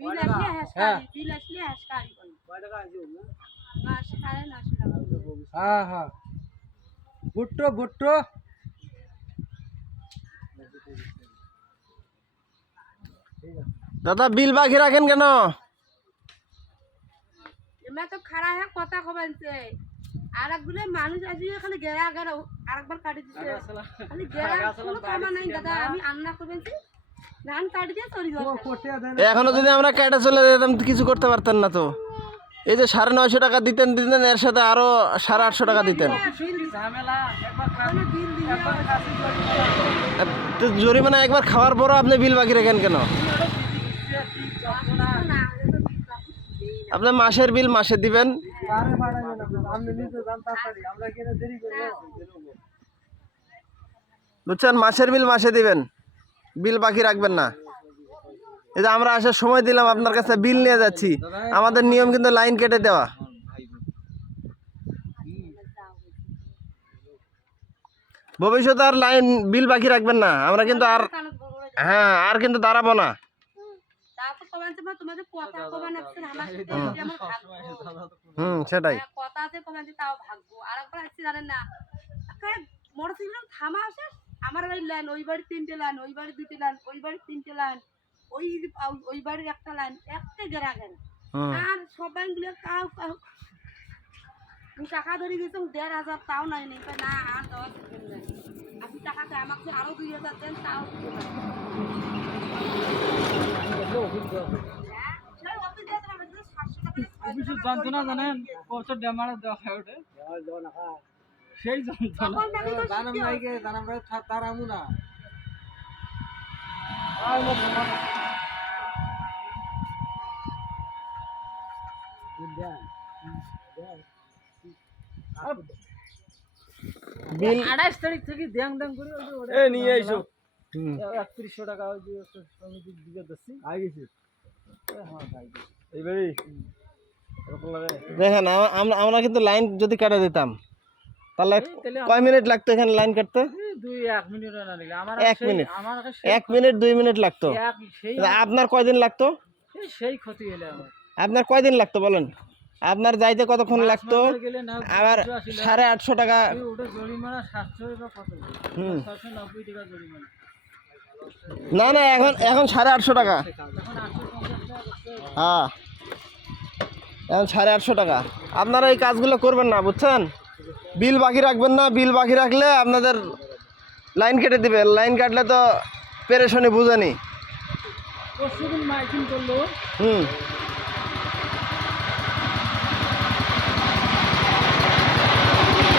হ্যাঁ। হ্যাঁ ভুট্টো ভুট্টো। দাদা বিল বাকি রাখেন কেন? এমা তো খারাপ হ্যাঁ কথা কবাইছে আর একগুলো মানুষ খালি গেরা গেরা আরেকবার কাটি দিছে। খালি গেরা কোনো কামা নাই দাদা আমি আন্না করবেছি এখনও যদি আমরা কেটে চলে যেতাম তো কিছু করতে পারতেন না তো। এই যে সাড়ে নয়শো টাকা দিতেন দিতেন এর সাথে আরও সাড়ে আটশো টাকা দিতেন। জরিমানা একবার খাওয়ার পরও আপনি বিল বাকি রাখেন কেন। আপনি মাসের বিল মাসে দিবেন। বুঝছেন? মাসের বিল মাসে দিবেন। বিল বাকি রাখবেন না। এই যে আমরা আসার সময় দিলাম, আপনার কাছে বিল নিয়ে যাচ্ছি। আমাদের নিয়ম কিন্তু লাইন কেটে দেওয়া। ভবিষ্যতে আর লাইন, বিল বাকি রাখবেন না। আমরা কিন্তু আর হ্যাঁ আর কিন্তু দাঁড়াবো না। হুম, সেটাই। কথা আছে তাও আর একবার জানেন না। থামা আসে আমার বাড়ির লাইন ওই বাড়ির তিনটে লাইন ওই বাড়ির দুটি লাইন ওই বাড়ির তিনটে লাইন ওই ওই বাড়ির একটা লাইন একটা গেরা গেরা। হুম আর সব ব্যাংকগুলো কাউ কাউ। টাকা ধরে দিয়েছিলাম দেড় হাজার তাও নাই নেই না আর দেওয়া আপনি টাকা আমাকে আরও দুই হাজার দেন তাও দিতে পারি। হ্যাঁ, সেই অফিস দিয়ে দিলাম, আমাদের 700 টাকা দিয়ে ছয়শো টাকা যন্ত্রণা করে জানেন কত ড্যামারে দেওয়া হয় ওটা? তো দানাম শিখতে নাইকে দানাম রাই তার আমু না বিল আঠাইশ তারিখ থেকে দ্যাং দ্যাং করে এ নিয়ে হুম। একত্রিশশো টাকা ওই যে একটা সমিতির দিকে দিচ্ছি। আই গেছি। হ্যাঁ খাই দেখেন আমরা আমরা কিন্তু লাইন যদি কেটে দিতাম। তাহলে কয় মিনিট লাগতো এখানে লাইন কাটতে? এক মিনিট এক মিনিট। দুই মিনিট লাগতো। আপনার কয়দিন লাগতো? সেই- ক্ষতি আপনার কয়দিন লাগতো বলেন? আপনার যাইতে কতক্ষণ লাগতো? আবার সাড়ে আটশো টাকা না না এখন এখন সাড়ে আটশো টাকা। হ্যাঁ। এখন সাড়ে আটশো টাকা। আপনারা এই কাজগুলো করবেন না বুঝছেন? বিল বাকি রাখবেন না বিল বাকি রাখলে আপনাদের লাইন কেটে দিবে লাইন কাটলে তো পেরেশানি বুঝানি। হুম।